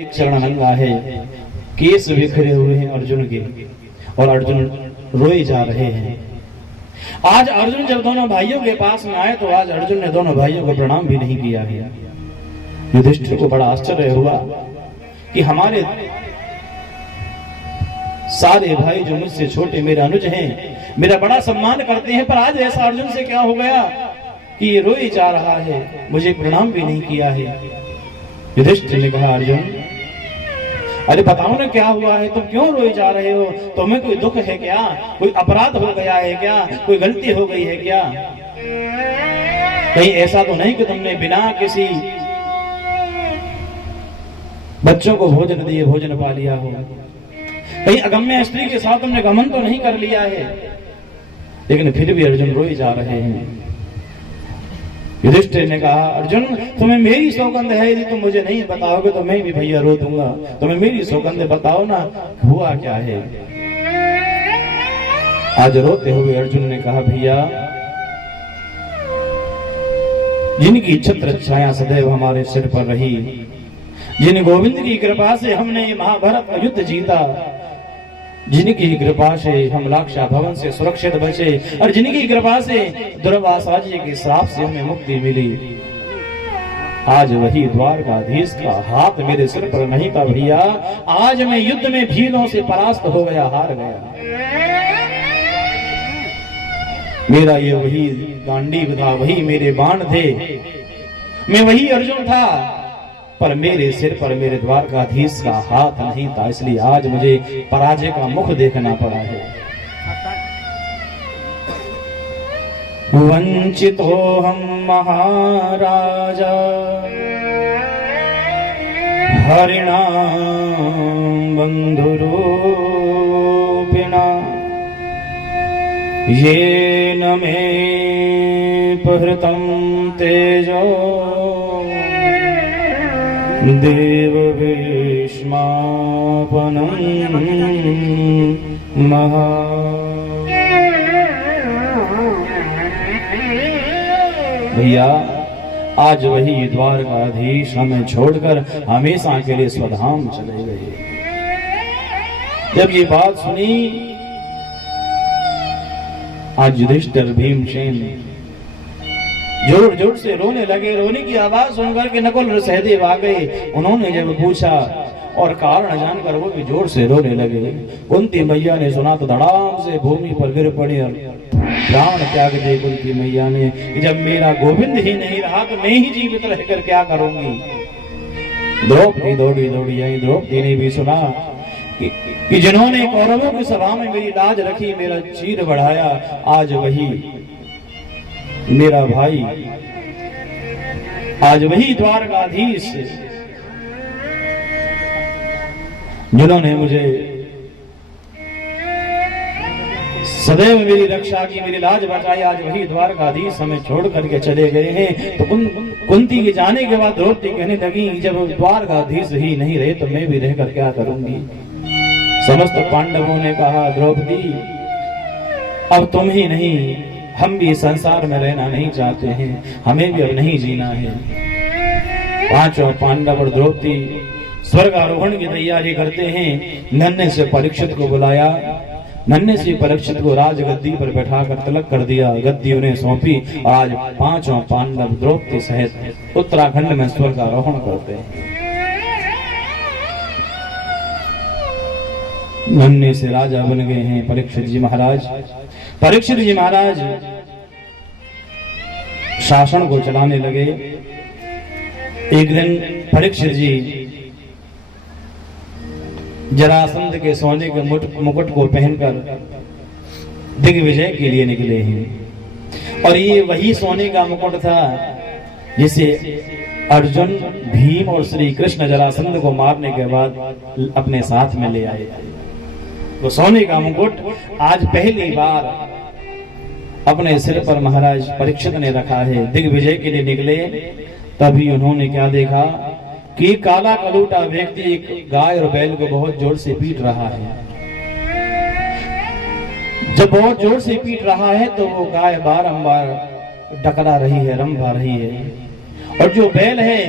एक चरण नंगा है, केस बिखरे हुए हैं अर्जुन के, और अर्जुन रोए जा रहे हैं। आज अर्जुन जब दोनों भाइयों के पास में आए तो आज अर्जुन ने दोनों भाइयों को प्रणाम भी नहीं किया गया। युधिष्ठिर को बड़ा आश्चर्य हुआ कि हमारे सारे भाई जो मुझसे छोटे मेरे अनुज हैं, मेरा बड़ा सम्मान करते हैं, पर आज ऐसा अर्जुन से क्या हो गया कि ये रोए जा रहा है, मुझे प्रणाम भी नहीं किया है। युधिष्ठिर ने कहा, अर्जुन अरे बताओ ना क्या हुआ है, तुम क्यों रोए जा रहे हो? तुम्हें कोई दुख है क्या? कोई अपराध हो गया है क्या? कोई गलती हो गई है क्या? कहीं ऐसा तो नहीं कि तुमने बिना किसी बच्चों को भोजन दिए भोजन पा लिया हो? कहीं अगम्य स्त्री के साथ तुमने गमन तो नहीं कर लिया है? लेकिन फिर भी अर्जुन रोए जा रहे हैं। युधिष्ठिर ने कहा, अर्जुन तुम्हें मेरी सौगंध है, यदि तुम मुझे नहीं बताओगे तो मैं भी भैया रो दूंगा। तुम्हें मेरी सौगंध बताओ ना, हुआ क्या है? आज रोते हुए अर्जुन ने कहा, भैया जिनकी छत्र छाया सदैव हमारे सिर पर रही, जिन गोविंद की कृपा से हमने महाभारत का युद्ध जीता, जिनकी कृपा से हम लाक्षा भवन से सुरक्षित बचे, और जिनकी कृपा से दुर्वासा जी के श्राप से हमें मुक्ति मिली, आज वही द्वारकाधीश का हाथ मेरे सिर पर नहीं था भैया। आज मैं युद्ध में भीलों से परास्त हो गया, हार गया। मेरा ये वही गांडीव था, वही मेरे बाण थे, मैं वही अर्जुन था, पर मेरे सिर पर मेरे द्वारकाधीश का हाथ नहीं था, इसलिए आज मुझे पराजय का मुख देखना पड़ा है। वंचितो हम महाराजा हरिणा बंधुरूपिणा, ये न मे पहृतं तेजो देव भीष्मापनं महा। भैया आज वही द्वारकाधीश हमें छोड़कर हमेशा के लिए स्वधाम चले गए। जब ये बात सुनी, आज युधिष्ठिर भीमसेन जोर जोर से रोने लगे। रोने की आवाज सुनकर के नकुल और सहदेव आ गए। उन्होंने जब पूछा और कारण जानकर वो भी जोर से रोने लगे। कुंती मैया ने सुना तो धड़ाम से भूमि पर गिर पड़ी और प्राण त्याग दे कुंती मैया ने, जब मेरा गोविंद ही नहीं रहा तो मैं ही जीवित रहकर क्या करूंगी। द्रौपदी दौड़ी दौड़ी आई। द्रौपदी ने भी सुना कि जिन्होंने कौरवों की सभा में मेरी लाज रखी, मेरा चीर बढ़ाया, आज वही मेरा भाई, आज वही द्वारकाधीश जिन्होंने मुझे सदैव मेरी रक्षा की, मेरी लाज बचाई, आज वही द्वारकाधीश हमें छोड़ करके चले गए हैं। तो कुंती के जाने के बाद द्रौपदी कहने लगी, जब द्वारकाधीश ही नहीं रहे तो मैं भी रहकर क्या करूंगी। समस्त पांडवों ने कहा, द्रौपदी अब तुम ही नहीं, हम भी संसार में रहना नहीं चाहते हैं, हमें भी अब नहीं जीना है। पांचों पांडव और द्रौपदी स्वर्ग आरोहण की तैयारी करते हैं। नन्हे से परीक्षित को बुलाया, नन्हे से परीक्षित को राजगद्दी पर बैठाकर तिलक कर दिया, गद्दी उन्हें सौंपी, और आज पांचों पांडव द्रौपदी सहित उत्तराखंड में स्वर्ग आरोहण करते हैं। नन्हे से राजा बन गए हैं परीक्षित जी महाराज। परीक्षित जी महाराज शासन को चलाने लगे। एक दिन परीक्षित जी जरासंध के सोने के मुकुट को पहनकर दिग्विजय के लिए निकले हैं, और ये वही सोने का मुकुट था जिसे अर्जुन, भीम और श्री कृष्ण जरासंध को मारने के बाद अपने साथ में ले आए। वो सोने का मुकुट आज पहली बार अपने सिर पर महाराज परीक्षित ने रखा है। दिग्विजय के लिए निकले, तभी उन्होंने क्या देखा कि काला कलूटा व्यक्ति एक गाय और बैल को बहुत जोर से पीट रहा है। जब बहुत जोर से पीट रहा है तो वो गाय बारंबार डकरा रही है, रंभा रही है, और जो बैल है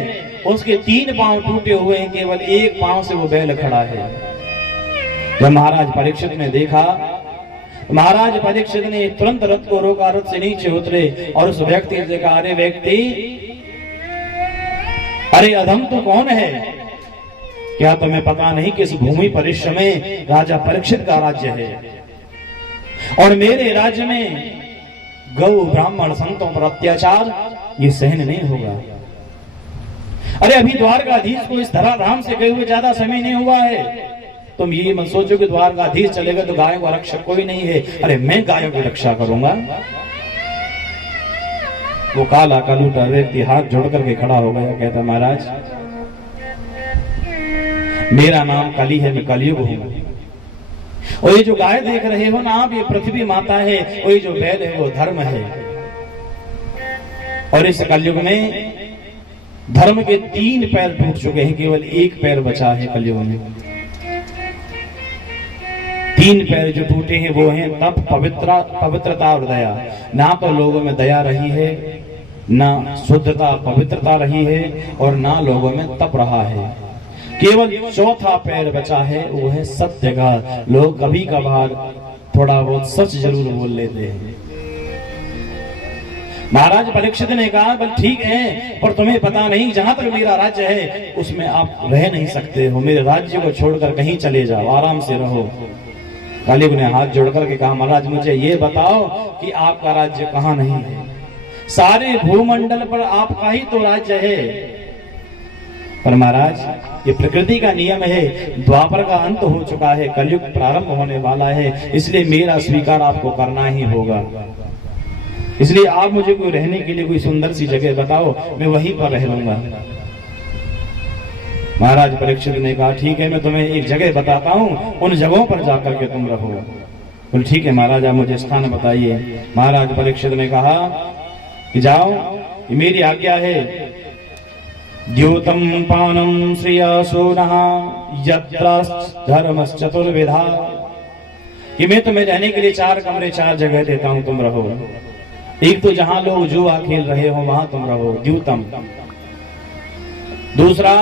उसके 3 पांव टूटे हुए हैं, केवल एक पांव से वो बैल खड़ा है। जब महाराज परीक्षित ने देखा, महाराज परीक्षित ने तुरंत रथ को रोका, रथ से नीचे उतरे और उस व्यक्ति से कहा, अरे व्यक्ति, अरे अधम तू कौन है? क्या तुम्हें पता नहीं कि इस भूमि पर इस समय राजा परीक्षित का राज्य है और मेरे राज्य में गौ ब्राह्मण संतों पर अत्याचार ये सहन नहीं होगा। अरे अभी द्वारकाधीश को इस धराधाम से गए हुए ज्यादा समय नहीं हुआ है। तुम ये मत सोचो कि द्वारकाधीश चलेगा तो गायों का रक्षक कोई नहीं है। अरे मैं गायों की रक्षा करूंगा। वो काला कलूटा व्यक्ति हाथ जोड़ करके खड़ा हो गया, कहता महाराज मेरा नाम कली है, मैं कलयुग हूं। और ये जो गाय देख रहे हो ना आप, ये पृथ्वी माता है, और ये जो बैल है वो धर्म है। और इस कलयुग में धर्म के 3 पैर टूट चुके हैं, केवल 1 पैर बचा है कलयुग में। 3 पैर जो टूटे हैं वो हैं तप, पवित्रता और दया। ना तो लोगों में दया रही है, ना शुद्धता पवित्रता रही है, और ना लोगों में तप रहा है। केवल 4था पैर बचा है, वो है सत्य का। लोग कभी कभार थोड़ा बहुत सच जरूर बोल लेते हैं। महाराज परीक्षित ने कहा, बल ठीक है, पर तुम्हें पता नहीं जहां तक मेरा राज्य है उसमें आप रह नहीं सकते हो। मेरे राज्य को छोड़कर कहीं चले जाओ, आराम से रहो। कलयुग ने हाथ जोड़कर के कहा, महाराज मुझे ये बताओ कि आपका राज्य कहाँ नहीं है? सारे भूमंडल पर आपका ही तो राज्य है। पर महाराज ये प्रकृति का नियम है, द्वापर का अंत हो चुका है, कलयुग प्रारंभ होने वाला है, इसलिए मेरा स्वीकार आपको करना ही होगा। इसलिए आप मुझे कोई रहने के लिए कोई सुंदर सी जगह बताओ, मैं वहीं पर रह लूंगा। महाराज परीक्षित ने कहा, ठीक है, मैं तुम्हें एक जगह बताता हूँ, उन जगहों पर जाकर के तुम रहो। बोले ठीक है महाराज, आप मुझे स्थान बताइए। महाराज परीक्षित ने कहा कि जाओ, ये मेरी आज्ञा है। द्योतम पानम श्रियासुनः यत्र धर्मश्चतुर्विधा, कि मैं तुम्हें रहने के लिए 4 कमरे 4 जगह देता हूं, तुम रहो। एक तो जहां लोग जुआ खेल रहे हो वहां तुम रहो, द्यूतम। दूसरा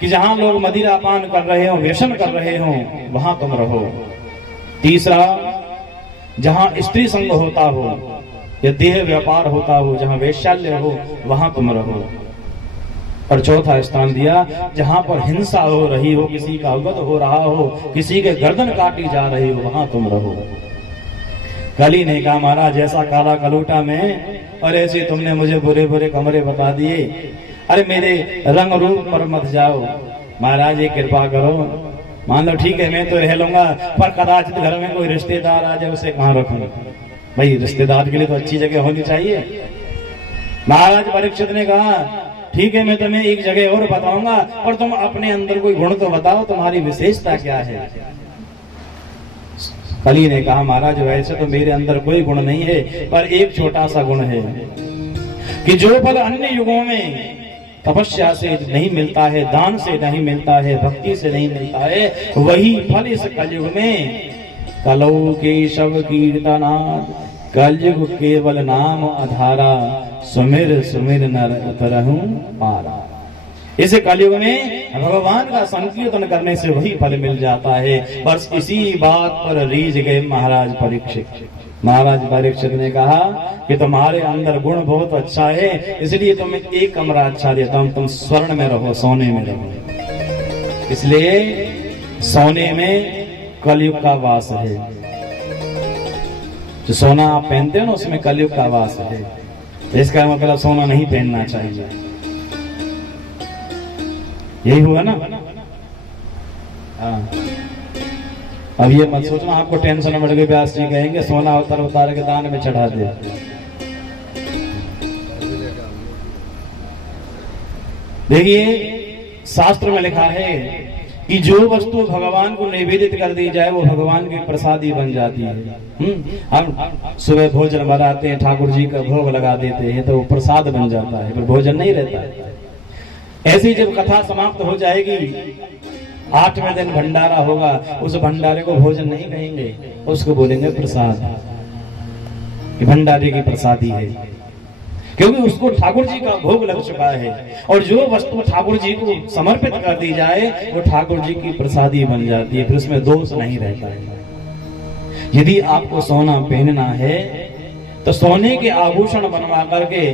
कि जहां लोग मदिरा पान कर रहे हो, व्यसन कर रहे हो, वहां तुम रहो। तीसरा जहां स्त्री संग होता हो या देह व्यापार होता हो, जहां वैश्याल्य हो, वहां तुम रहो। और चौथा स्थान दिया जहां पर हिंसा हो रही हो, किसी का वध हो रहा हो, किसी के गर्दन काटी जा रही हो, वहां तुम रहो। कली ने कहा, महाराज ऐसा काला कलूटा में और ऐसे तुमने मुझे बुरे बुरे कमरे बता दिए। अरे मेरे रंग रूप पर मत जाओ, महाराज ये कृपा करो। मान लो ठीक है, मैं तो रह लूंगा, पर कदाचित घर में कोई रिश्तेदार आ जाए, उसे कहां रखूंगा? भाई रिश्तेदार के लिए तो अच्छी जगह होनी चाहिए। महाराज परीक्षित ने कहा, ठीक है, मैं तुम्हें एक जगह और बताऊंगा, और तुम अपने अंदर कोई गुण तो बताओ, तुम्हारी विशेषता क्या है? कली ने कहा, महाराज वैसे तो मेरे अंदर कोई गुण नहीं है, पर एक छोटा सा गुण है कि जो फल अन्य युगों में तपस्या से नहीं मिलता है, दान से नहीं मिलता है, भक्ति से नहीं मिलता है, वही फल इस कलयुग में कलौ केशव कीर्तनाद, कलयुग केवल नाम आधारा, सुमिर सुमिर नर उतरहु पारा। इस कलयुग में भगवान का संकीर्तन करने से वही फल मिल जाता है। बस इसी बात पर रीझ गए महाराज परीक्षित। महाराज परीक्षित ने कहा कि तुम्हारे अंदर गुण बहुत अच्छा है, इसलिए तुम्हें एक कमरा अच्छा देता हूं, तुम स्वर्ण में रहो, सोने में रहो। इसलिए सोने में कलयुग का वास है। जो सोना आप पहनते हो ना, उसमें कलयुग का वास है। इसका मतलब सोना नहीं पहनना चाहिए, यही हुआ ना? हाँ। अब ये मत सोचना आपको टेंशन बढ़ गई, व्यास जी कहेंगे सोना उतार उतार के दान में चढ़ा दे। देखिए शास्त्र में लिखा है कि जो वस्तु भगवान को निवेदित कर दी जाए वो भगवान की प्रसादी बन जाती है। हम सुबह भोजन बनाते हैं, ठाकुर जी का भोग लगा देते हैं, तो वो प्रसाद बन जाता है, पर भोजन नहीं रहता है। ऐसी जब कथा समाप्त हो जाएगी, 8वें दिन भंडारा होगा, उस भंडारे को भोजन नहीं कहेंगे, उसको बोलेंगे प्रसाद। भंडारे की प्रसादी है। क्योंकि उसको ठाकुर जी का भोग लग चुका है। और जो वस्तु ठाकुर जी को समर्पित कर दी जाए वो ठाकुर जी की प्रसादी बन जाती है, फिर उसमें दोष नहीं रहता है। यदि आपको सोना पहनना है तो सोने के आभूषण बनवा करके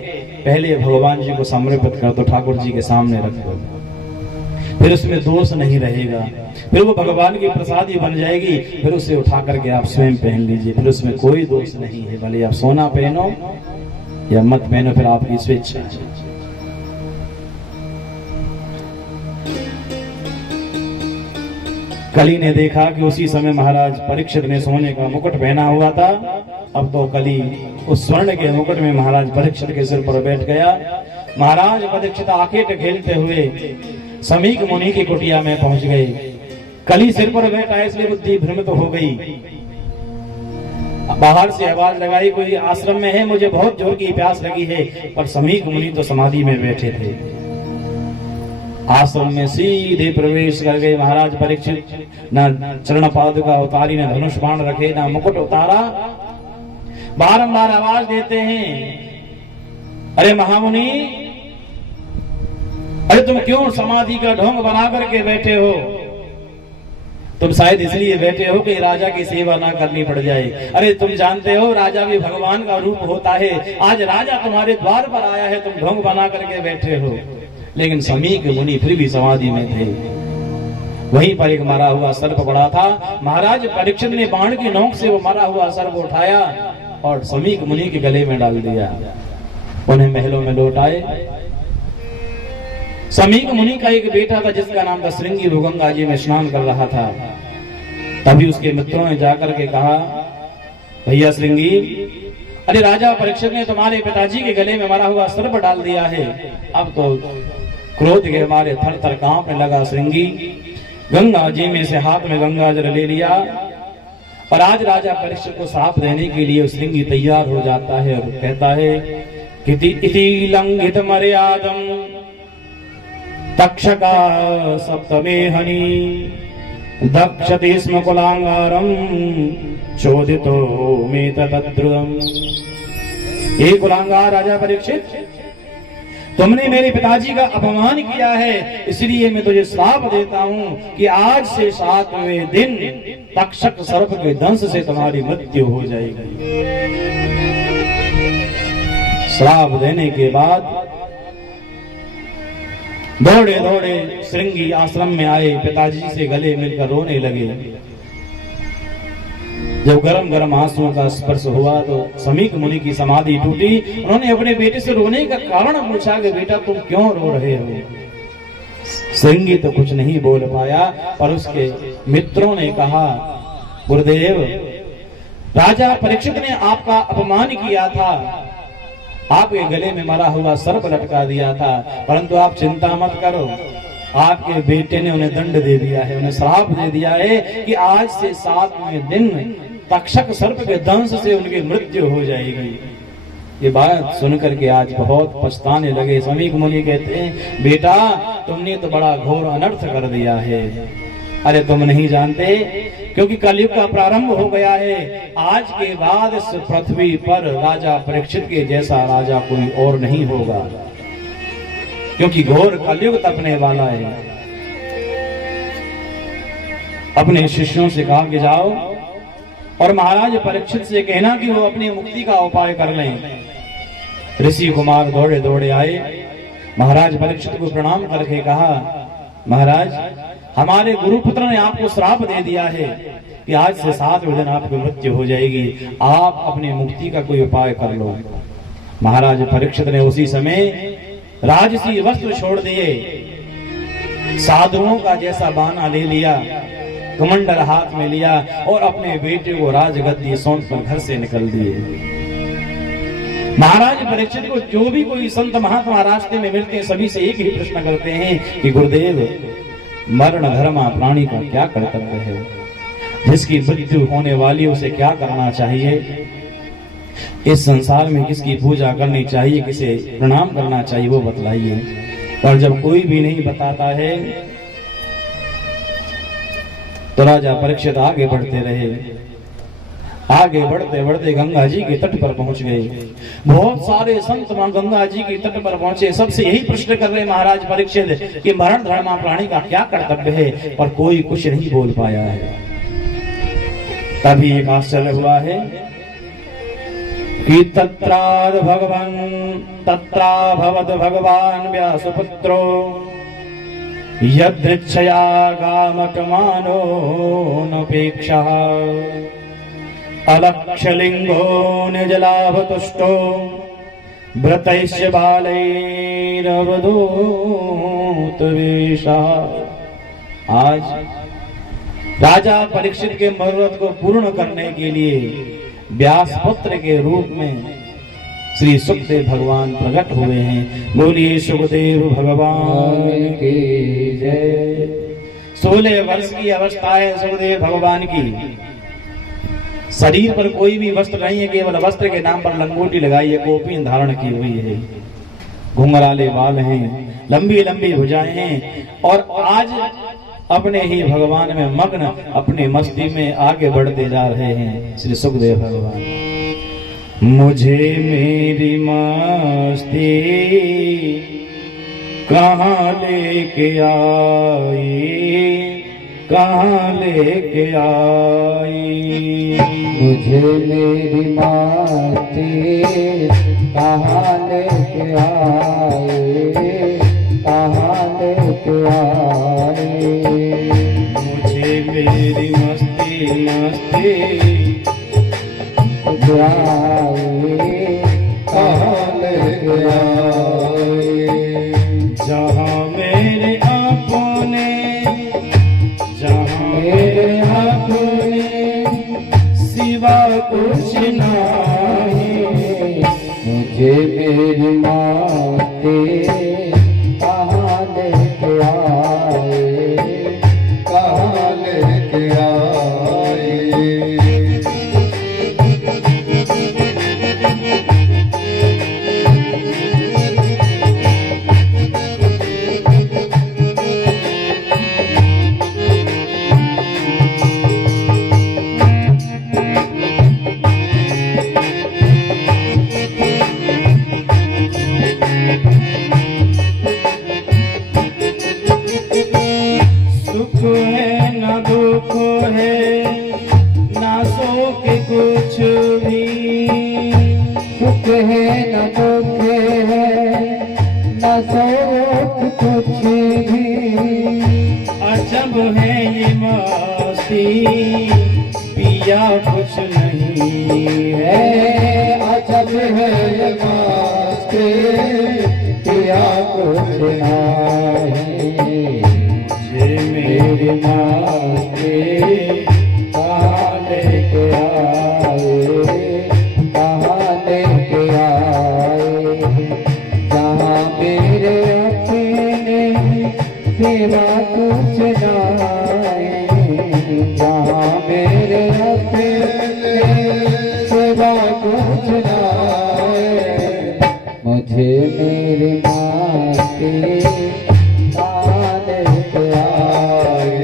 पहले भगवान जी को समर्पित कर दो, ठाकुर जी के सामने रख दो, फिर उसमें दोष नहीं रहेगा, फिर वो भगवान की प्रसादी बन जाएगी। फिर उसे उठा करके आप स्वयं पहन लीजिए, फिर उसमें कोई दोष नहीं है। भले आप सोना पहनो या मत पहनो, फिर आपकी स्वेच्छा है। कली ने देखा कि उसी समय महाराज परीक्षित ने सोने का मुकुट पहना हुआ था। अब तो कली उस स्वर्ण के मुकुट में महाराज परीक्षित के सिर पर बैठ गया। महाराज परीक्षित आकेट खेलते हुए समीक मुनि की कुटिया में पहुंच गए। कली सिर पर बैठा है इसलिए बुद्धि भ्रमित हो गई। बाहर से आवाज लगाई, कोई आश्रम में है, मुझे बहुत जोर की प्यास लगी है। पर समीक मुनि तो समाधि में बैठे थे। आश्रम में सीधे प्रवेश कर गए महाराज परीक्षित। ना चरण पादुका उतारी, ना धनुष बाण रखे, ना मुकुट उतारा। बारंबार आवाज देते हैं, अरे महामुनि, अरे तुम क्यों समाधि का ढोंग बना करके बैठे हो? तुम शायद इसलिए बैठे हो कि राजा की सेवा ना करनी पड़ जाए। अरे तुम जानते हो राजा भी भगवान का रूप होता है। आज राजा तुम्हारे द्वार पर आया है, तुम ढोंग बना करके बैठे हो। लेकिन समीक मुनि फिर भी समाधि में थे। वहीं पर एक मरा हुआ सर्प पड़ा था। महाराज परीक्षित ने बाण की नोक से वो मरा हुआ सर्प उठाया और समीक मुनि के गले में डाल दिया। उन्हें महलों में लौट आए। समीक मुनि का एक बेटा था जिसका नाम था श्रृंगी। वो गंगा जी में स्नान कर रहा था। तभी उसके मित्रों ने जाकर के कहा, भैया श्रृंगी, अरे राजा परीक्षित ने तुम्हारे पिताजी के गले में मरा हुआ सर्प डाल दिया है। अब तो क्रोध के मारे थर थर कांपने लगा श्रृंगी। गंगा जी में से हाथ में गंगा जल ले लिया और आज राजा परीक्षित को साथ देने के लिए श्रृंगी तैयार हो जाता है और कहता है कि इति लंघित मर्यादम तक्षका सप्तमे हनि दक्षति स्म कुलांगारम चोदितो मे तद्रुदम। हे कुलांगार राजा परीक्षित, तुमने मेरे पिताजी का अपमान किया है, इसलिए मैं तुझे श्राप देता हूँ कि आज से 7वें दिन तक्षक सर्प के दंश से तुम्हारी मृत्यु हो जाएगी। श्राप देने के बाद दौड़े दौड़े श्रृंगी आश्रम में आए, पिताजी से गले मिलकर रोने लगे। जब गरम गरम आंसुओं का स्पर्श हुआ तो समीक मुनि की समाधि टूटी। उन्होंने अपने बेटे से रोने का कारण पूछा कि बेटा तुम क्यों रो रहे हो? श्रृंगी तो कुछ नहीं बोल पाया, पर उसके मित्रों ने कहा, गुरुदेव, राजा परीक्षित ने आपका अपमान किया था, आपके गले में मरा हुआ सर्प लटका दिया था, परंतु आप चिंता मत करो, आपके बेटे ने उन्हें दंड दे दिया है, उन्हें श्राप दे दिया है कि आज से 7वें दिन तक्षक सर्प के दंश से उनकी मृत्यु हो जाएगी। ये बात सुनकर के आज बहुत पछताने लगे। समीक मुनि कहते हैं, बेटा तुमने तो बड़ा घोर अनर्थ कर दिया है। अरे तुम नहीं जानते, क्योंकि कलयुग का प्रारंभ हो गया है। आज के बाद इस पृथ्वी पर राजा परीक्षित के जैसा राजा कोई और नहीं होगा, क्योंकि घोर कलयुग तपने वाला है। अपने शिष्यों से कहा कि जाओ और महाराज परीक्षित से कहना कि वो अपनी मुक्ति का उपाय कर लें। ऋषि कुमार दौड़े दौड़े आए, महाराज परीक्षित को प्रणाम करके कहा, महाराज हमारे गुरुपुत्र ने आपको श्राप दे दिया है कि आज से 7वें दिन आपकी मृत्यु हो जाएगी, आप अपनी मुक्ति का कोई उपाय कर लो। महाराज परीक्षित ने उसी समय राजसी वस्त्र छोड़ दिए, साधुओं का जैसा बाना ले लिया, कमंडल हाथ में लिया और अपने बेटे को राजगद्दी सौंप कर घर से निकल दिए। महाराज परीक्षित को जो भी कोई संत महात्मा रास्ते में मिलते हैं सभी से एक ही प्रश्न करते हैं कि गुरुदेव, मरण धर्मा प्राणी का क्या कर्तव्य है? जिसकी मृत्यु होने वाली उसे क्या करना चाहिए? इस संसार में किसकी पूजा करनी चाहिए, किसे प्रणाम करना चाहिए, वो बतलाइए। और जब कोई भी नहीं बताता है तो राजा परीक्षित आगे बढ़ते रहे। आगे बढ़ते बढ़ते गंगा जी के तट पर पहुंच गए। बहुत सारे संत वहां गंगा जी के तट पर पहुंचे। सबसे यही प्रश्न कर रहे महाराज परीक्षित कि मरण धर्मा प्राणी का क्या कर्तव्य है, पर कोई कुछ नहीं बोल पाया है। तभी एक आश्चर्य हुआ है कि तत्राद भगवद भगवान व्यासपुत्रो यदृच्छया कामकमानो नपेक्षा अलक्षलिंगो निजलाभतुष्टो भृतैश्च बालैरवधूत वेशा। आज राजा परीक्षित के मनोरथ को पूर्ण करने के लिए व्यासपुत्र के रूप में श्री सुखदेव भगवान प्रकट हुए हैं। बोलिए सुखदेव भगवान की जय। 16 वर्ष की अवस्था है सुखदेव भगवान की। शरीर पर कोई भी वस्त्र नहीं है, केवल वस्त्र के नाम पर लंगोटी लगाई है, गोपीन धारण की हुई है, घुंघराले बाल हैं, लंबी लंबी भुजाएं हैं, और आज अपने ही भगवान में मग्न अपनी मस्ती में आगे बढ़ते जा रहे हैं श्री सुखदेव भगवान। मुझे मेरी मस्ती कहाँ लेके आई, कहाँ लेके आई। मुझे मेरी मस्ती कहाँ लेके आई, कहाँ लेके आई। मुझे मेरी मस्ती मस्ती कहाँ लेके आई। जहाँ मेरे अपने, जहाँ मेरे अपने सिवा कुछ नहीं। मुझे मेरी मस्ती कहाँ लेके आई, कहाँ लेके आई। सुख है न दुख है, ना शोक कुछ भी। सुख है न दुख है, न शोक कुछ भी। अजब है ये मस्ती पिया कुछ नहीं है। अजब है ये मस्ती पिया कुछ नहीं। मुझे मेरी मस्ती कहाँ लेके आए, कहाँ लेके आए। जहाँ मेरे अपने सिवा कुछ नहीं। जहाँ मेरे अपने सिवा कुछ नहीं। मुझे मेरी मस्ती कहाँ लेके आए,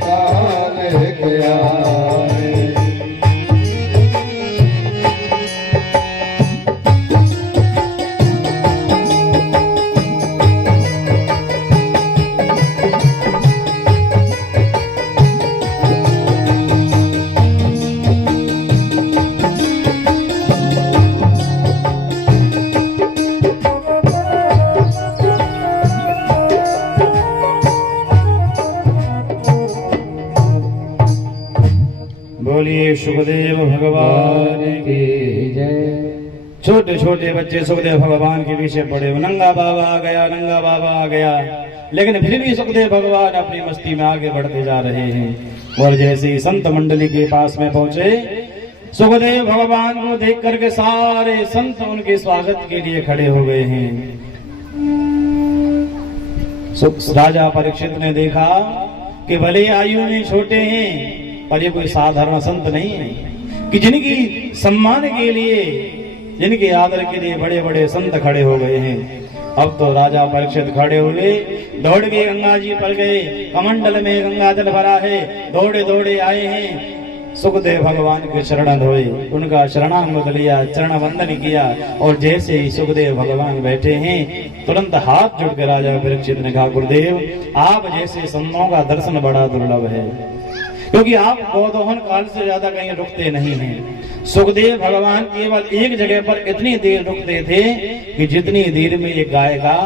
कहाँ लेके आए। बोलिए सुखदेव भगवान की जय। छोटे छोटे बच्चे सुखदेव भगवान के पीछे पड़े। नंगा बाबा आ गया, नंगा बाबा आ गया, लेकिन फिर भी सुखदेव भगवान अपनी मस्ती में आगे बढ़ते जा रहे हैं। और जैसे ही संत मंडली के पास में पहुंचे, सुखदेव भगवान को देख करके सारे संत उनके स्वागत के लिए खड़े हो गए हैं। राजा परीक्षित ने देखा कि भले आयु में छोटे हैं, पर ये कोई साधारण संत नहीं है कि जिनकी सम्मान के लिए, जिनके आदर के लिए बड़े बड़े संत खड़े हो गए हैं। अब तो राजा परीक्षित खड़े हुए, दौड़ के गंगा जी पर गए। कमंडल में गंगा जल भरा है, दौड़े दौड़े आए हैं। सुखदेव भगवान के चरण धोए, उनका चरणामृत लिया, चरण वंदन किया और जैसे ही सुखदेव भगवान बैठे हैं तुरंत हाथ जोड़ के राजा परीक्षित ने कहा, गुरुदेव आप जैसे संतों का दर्शन बड़ा दुर्लभ है, क्योंकि आप गोदोहन काल से ज्यादा कहीं रुकते नहीं हैं। सुखदेव भगवान केवल एक जगह पर इतनी देर रुकते थे कि जितनी देर में एक गाय का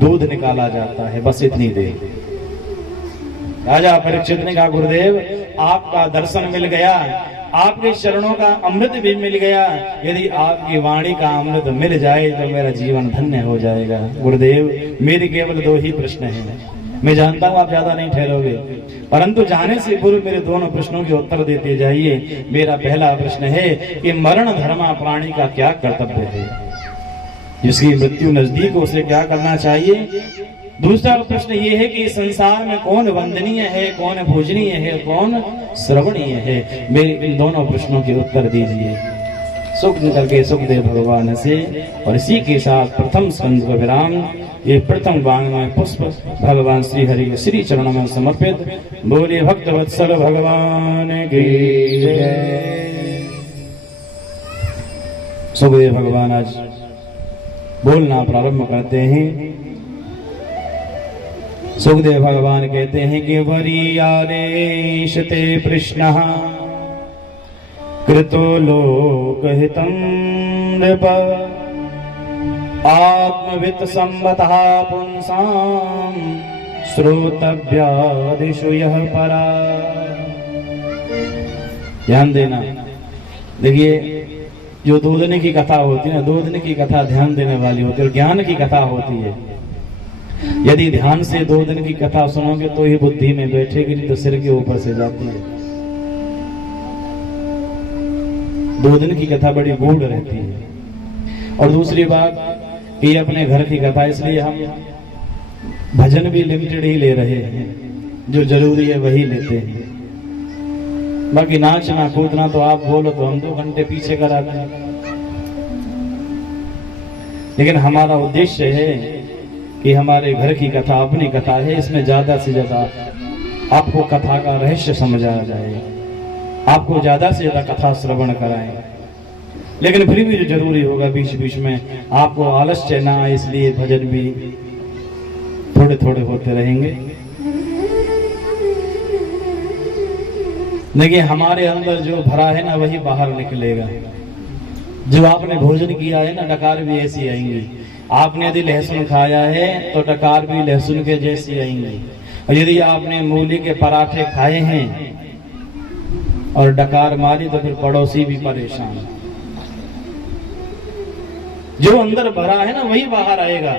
दूध निकाला जाता है, बस इतनी देर। राजा परीक्षित ने कहा, गुरुदेव आपका दर्शन मिल गया, आपके चरणों का अमृत भी मिल गया, यदि आपकी वाणी का अमृत मिल जाए तो मेरा जीवन धन्य हो जाएगा। गुरुदेव मेरे केवल 2 ही प्रश्न हैं, मैं जानता हूं आप ज्यादा नहीं ठहरोगे, परंतु जाने से पूर्व मेरे दोनों प्रश्नों के उत्तर देते जाइए। मेरा पहला प्रश्न है कि मरण धर्मा प्राणी का क्या कर्तव्य है, जिसकी मृत्यु नजदीक हो उसे क्या करना चाहिए। दूसरा प्रश्न ये है कि संसार में कौन वंदनीय है, कौन पूजनीय है, कौन श्रवणीय है। मेरे इन दोनों प्रश्नों के उत्तर दीजिए। सुख करके सुखदेव भगवान से, और इसी के साथ प्रथम स्कंद को विराम। ये प्रथम वांग में पुष्प भगवान श्री हरि के श्री चरणों में समर्पित। बोले भक्त वत्सल भगवान की जय। सुखदेव भगवान आज बोलना प्रारंभ करते हैं। सुखदेव भगवान कहते हैं कि वरीयादेश ते प्रश्न कृतो लोकहितं नृप आत्मवित्त संवतः पुंसां श्रोतव्यादिषु यः परा। ध्यान देना, देखिए जो दूधने की कथा होती है ना, दूधने की कथा ध्यान देने वाली होती है और ज्ञान की कथा होती है। यदि ध्यान से 2 दिन की कथा सुनोगे तो ही बुद्धि में बैठेगी, नहीं तो सिर के ऊपर से जाती है। 2 दिन की कथा बड़ी गूढ़ रहती है। और दूसरी बात कि अपने घर की कथा, इसलिए हम भजन भी लिमिटेड ही ले रहे हैं, जो जरूरी है वही लेते हैं। बाकी नाचना कूदना तो आप बोलो तो हम 2 घंटे पीछे कराते हैं, लेकिन हमारा उद्देश्य है कि हमारे घर की कथा अपनी कथा है, इसमें ज्यादा से ज्यादा आपको कथा का रहस्य समझाया जाए, आपको ज्यादा से ज्यादा कथा श्रवण कराएं। लेकिन फिर भी जो जरूरी होगा बीच बीच में आपको आलस्य ना आए, इसलिए भजन भी थोड़े थोड़े होते रहेंगे। देखिए हमारे अंदर जो भरा है ना वही बाहर निकलेगा। जो आपने भोजन किया है ना, डकार भी ऐसी आएंगी। आपने यदि लहसुन खाया है तो डकार भी लहसुन के जैसी आएंगी, और यदि आपने मूली के पराठे खाए हैं और डकार मारी तो फिर पड़ोसी भी परेशान। जो अंदर भरा है ना वही बाहर आएगा।